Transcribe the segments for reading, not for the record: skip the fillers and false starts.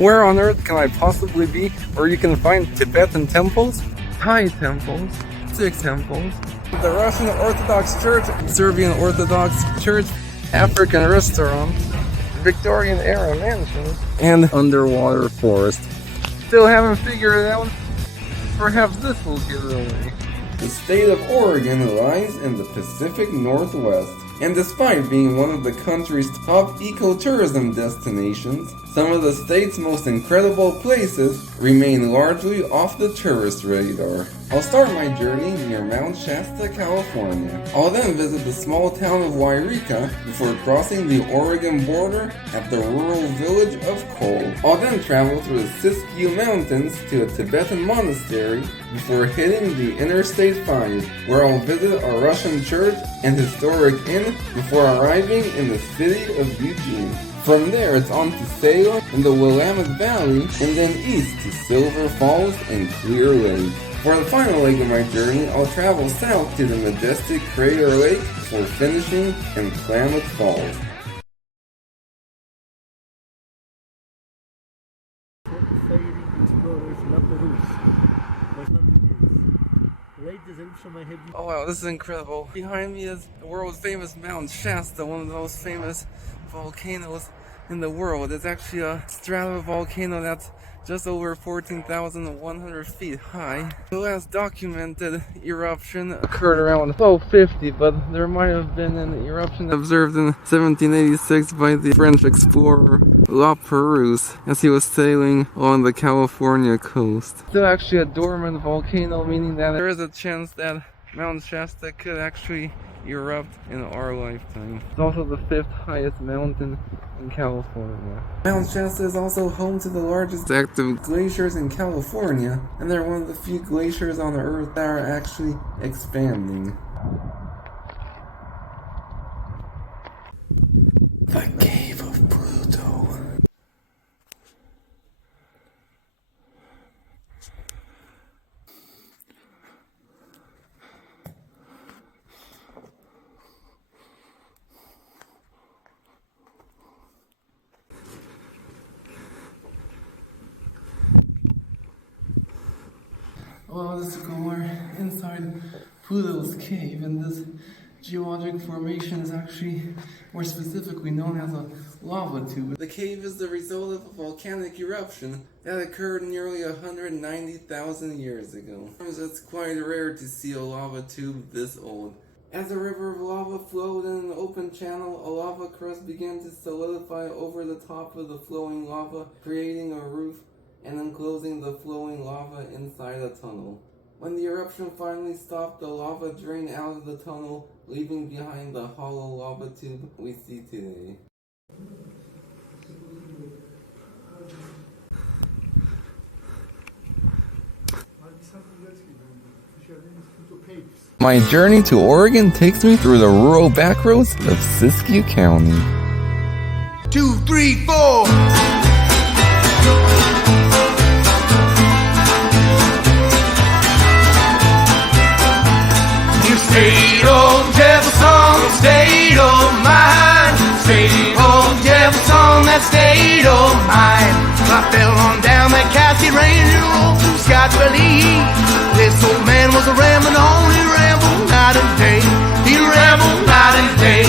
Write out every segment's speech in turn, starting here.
Where on earth can I possibly be where you can find Tibetan temples, Thai temples, Sikh temples, the Russian Orthodox Church, Serbian Orthodox Church, African restaurant, Victorian era mansion, and underwater forest? Still haven't figured it out. Perhaps this will give it away. The state of Oregon lies in the Pacific Northwest, and despite being one of the country's top ecotourism destinations, some of the state's most incredible places remain largely off the tourist radar. I'll start my journey near Mount Shasta, California. I'll then visit the small town of Yreka before crossing the Oregon border at the rural village of Cole. I'll then travel through the Siskiyou Mountains to a Tibetan monastery before hitting the Interstate 5, where I'll visit a Russian church and historic inn before arriving in the city of Eugene. From there, it's on to Salem in the Willamette Valley, and then east to Silver Falls and Clear Lake. For the final leg of my journey, I'll travel south to the majestic Crater Lake before finishing in Klamath Falls. Oh wow, this is incredible. Behind me is the world famous Mount Shasta, one of the most famous volcanoes in the world. It's actually a stratovolcano that's just over 14,100 feet high. The last documented eruption occurred around 1250, but there might have been an eruption observed in 1786 by the French explorer La Perouse as he was sailing along the California coast. Still actually a dormant volcano, meaning that there is a chance that Mount Shasta could actually erupt in our lifetime. It's also the 5th highest mountain in California. Mount Shasta is also home to the largest active glaciers in California, and they're one of the few glaciers on Earth that are actually expanding. The Cave of Pluto. Well, let's go more inside Pluto's cave, and this geologic formation is actually more specifically known as a lava tube. The cave is the result of a volcanic eruption that occurred nearly 190,000 years ago. It's quite rare to see a lava tube this old. As a river of lava flowed in an open channel, a lava crust began to solidify over the top of the flowing lava, creating a roof and enclosing the flowing lava inside a tunnel. When the eruption finally stopped, the lava drained out of the tunnel, leaving behind the hollow lava tube we see today. My journey to Oregon takes me through the rural backroads of Siskiyou County. 2, 3, 4. State of Jefferson, state of mind. State of Jefferson, that state of mind. I fell on down that Cassie Range and rolled through Scotch Valley. This old man was a rambling on, he rambled night and day. He rambled night and day.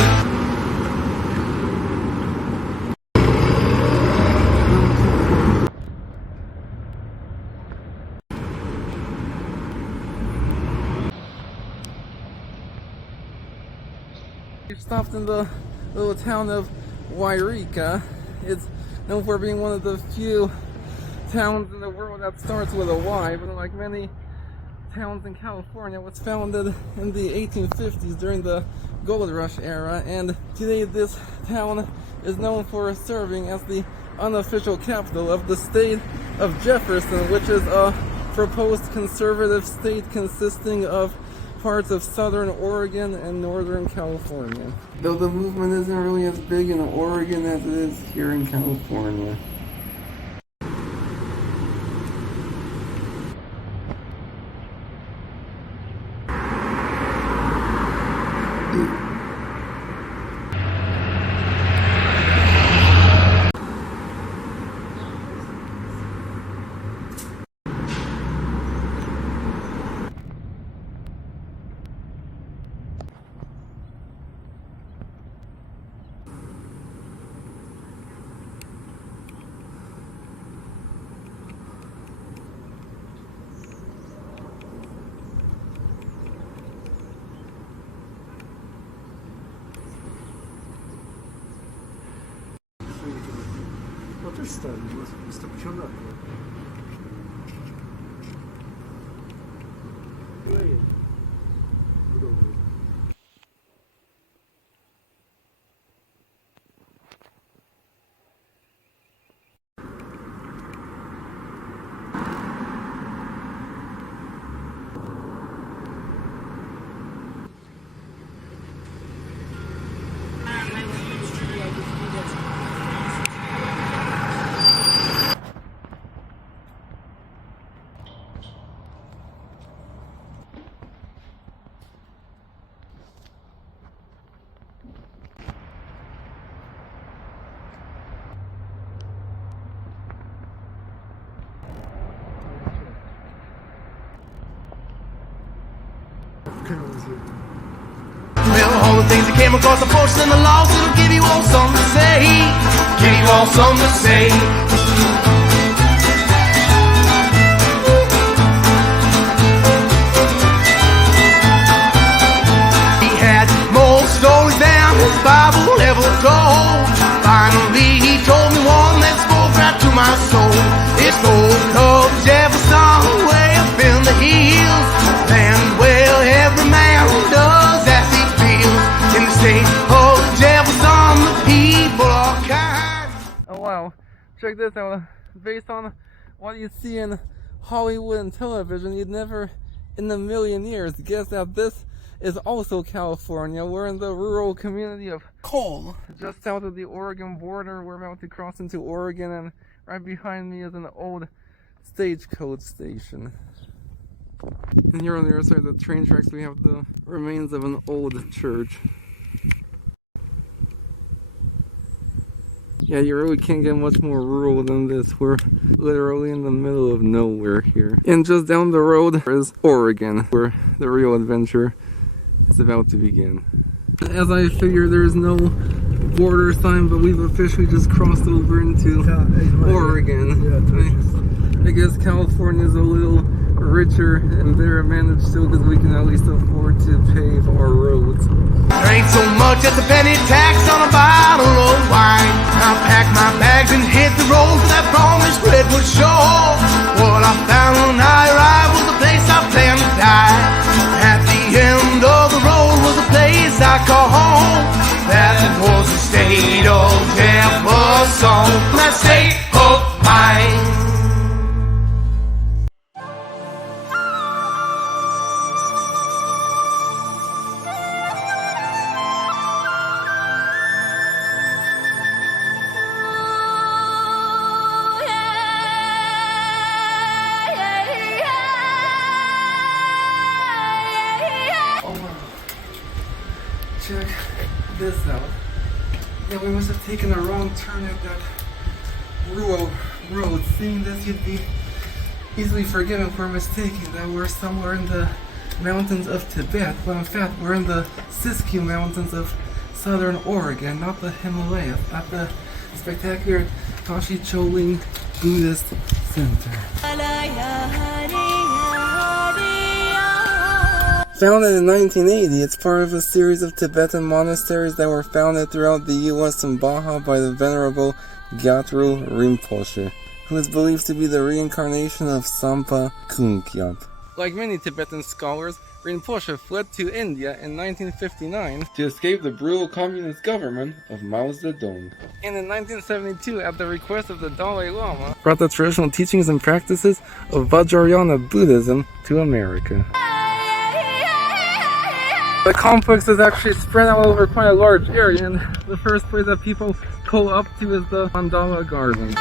We've stopped in the little town of Yreka. It's known for being one of the few towns in the world that starts with a Y, but like many towns in California, it was founded in the 1850s during the gold rush era, and today this town is known for serving as the unofficial capital of the state of Jefferson, which is a proposed conservative state consisting of parts of southern Oregon and northern California. Though the movement isn't really as big in Oregon as it is here in California. stary, jest to pionowo. Well, all the things that came across the force and the loss, it'll give you all something to say. Give you all something to say. He had more stories than his Bible ever told. Finally, he told me one that spoke right to my soul. It spoke of Jefferson way up in the hills, and well, every man does as he feels. In the state of Jefferson, the people are kind. Oh wow, check this out. Based on what you see in Hollywood and television, you'd never in a million years guess that this is also California. We're in the rural community of Cole, just south of the Oregon border. We're about to cross into Oregon, and right behind me is an old stagecoach station. And here on the other side of the train tracks we have the remains of an old church. Yeah, you really can't get much more rural than this. We're literally in the middle of nowhere here. And just down the road is Oregon, where the real adventure is about to begin. As I figure, there's no border sign, but we've officially just crossed over into Oregon. I guess California is a little richer and better managed still because we can at least afford to pave our roads. There ain't so much as a penny tax on a bottle of wine. I packed my bags and hit the road for that promised redwood shore. What I found when I arrived was the place I planned to die. At the end of the road was a place I call home. That was the state of Jefferson, that state of mine. Check this out. Yeah, we must have taken a wrong turn at that rural road. Seeing this, you'd be easily forgiven for mistaking that we're somewhere in the mountains of Tibet, but in fact we're in the Siskiyou Mountains of southern Oregon, not the Himalayas, at the spectacular TASHI CHOLING Buddhist Center. Founded in 1980, it's part of a series of Tibetan monasteries that were founded throughout the US and Baja by the Venerable Gyatro Rinpoche, who is believed to be the reincarnation of Sampa Kunkyap. Like many Tibetan scholars, Rinpoche fled to India in 1959 To escape the brutal communist government of Mao Zedong. and in 1972, at the request of the Dalai Lama, brought the traditional teachings and practices of Vajrayana Buddhism to America. The complex is actually spread out over quite a large area, and the first place that people pull up to is the Mandala Garden.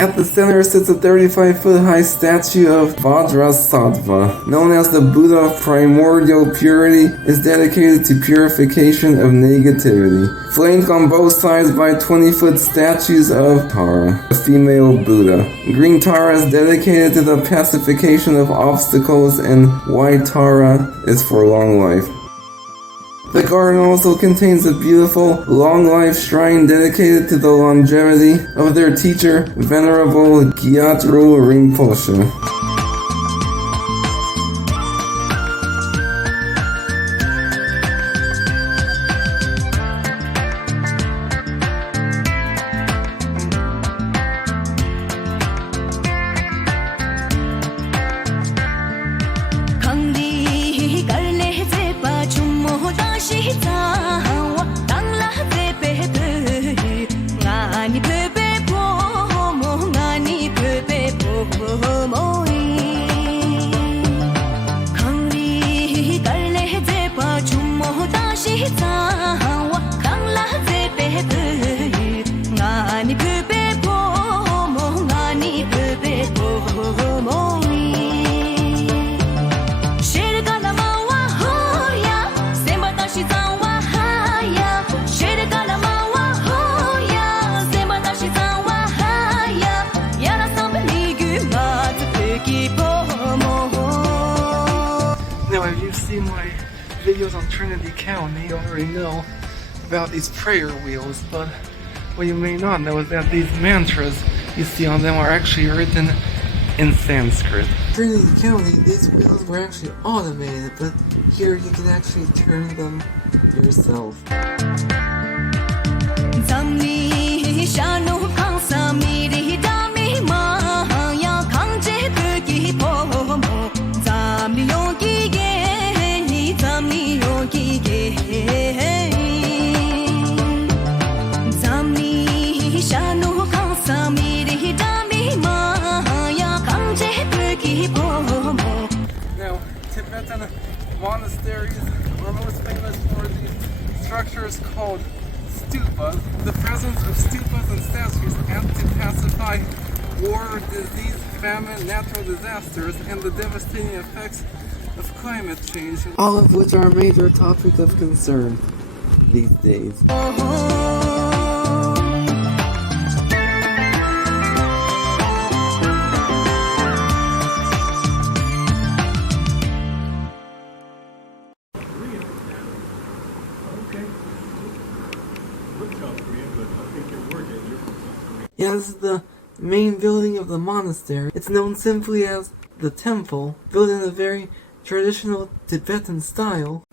At the center sits a 35-foot-high statue of Vajrasattva, known as the Buddha of primordial purity, is dedicated to purification of negativity. Flanked on both sides by 20-foot statues of Tara, a female Buddha. Green Tara is dedicated to the pacification of obstacles, and white Tara is for long life. The garden also contains a beautiful, long-life shrine dedicated to the longevity of their teacher, Venerable Gyatro Rinpoche. Now, if you've seen my videos on Trinity County, you already know about these prayer wheels, but what you may not know is that these mantras you see on them are actually written in Sanskrit. Trinity County, these wheels were actually automated, but here you can actually turn them yourself. Now, Tibetan monasteries are most famous for these structures called stupas. The presence of stupas and statues act to pacify war, disease, famine, natural disasters, and the devastating effects of climate change, all of which are a major topic of concern these days. Yeah, this is the main building of the monastery. It's known simply as the temple, built in a very traditional Tibetan style.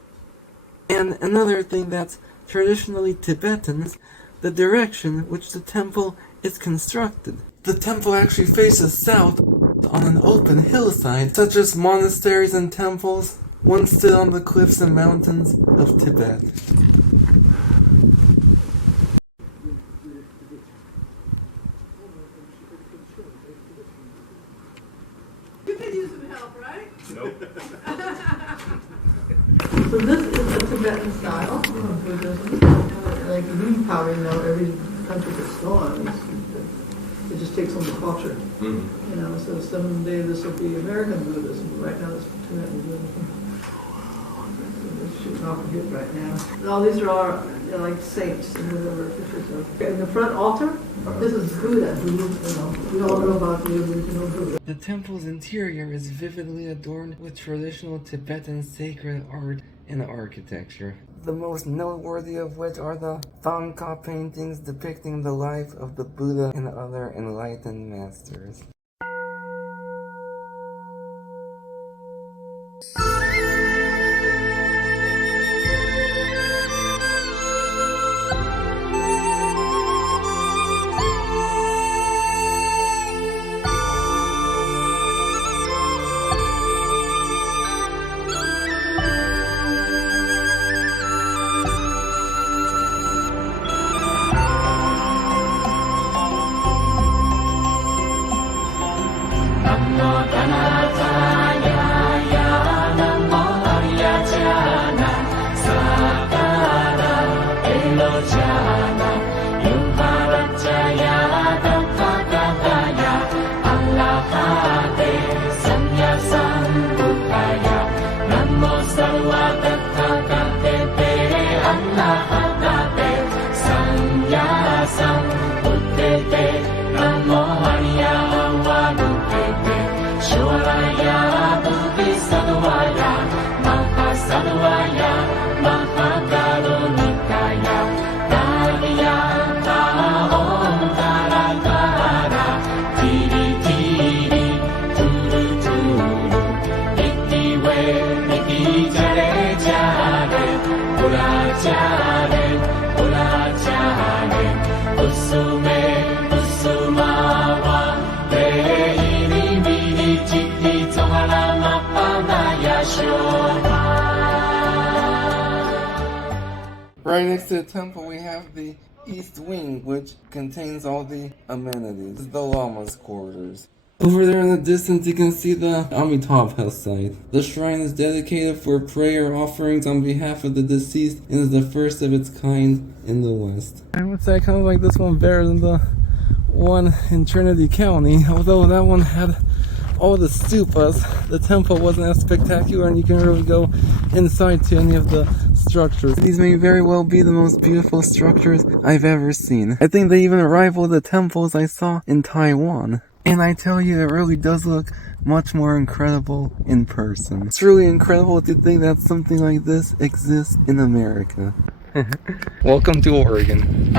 And another thing that's traditionally Tibetan is the direction which the temple is constructed. The temple actually faces south on an open hillside, such as monasteries and temples once stood on the cliffs and mountains of Tibet. So this is the Tibetan style of Buddhism. Like you probably know, every country that's gone, it just takes on the culture. You know, so someday this will be American Buddhism. Right now it's Tibetan Buddhism. It's shooting off a hit right now. And all these are all, you know, like saints and whatever pictures of. In the front altar, this is Buddha. You know, we all know about the original Buddha. The temple's interior is vividly adorned with traditional Tibetan sacred art and architecture. The most noteworthy of which are the Thangka paintings depicting the life of the Buddha and other enlightened masters. Sadhvaya, Maha Sadhvaya, Maha Right next to the temple we have the East Wing, which contains all the amenities, the Lama's quarters. Over there in the distance you can see the Amitabha site. The shrine is dedicated for prayer offerings on behalf of the deceased and is the first of its kind in the West. I would say I kind of like this one better than the one in Trinity County, although that one had all the stupas. The temple wasn't as spectacular and you can really go inside to any of the structures. These may very well be the most beautiful structures I've ever seen. I think they even rival the temples I saw in Taiwan. And I tell you, it really does look much more incredible in person. It's really incredible to think that something like this exists in America. Welcome to Oregon.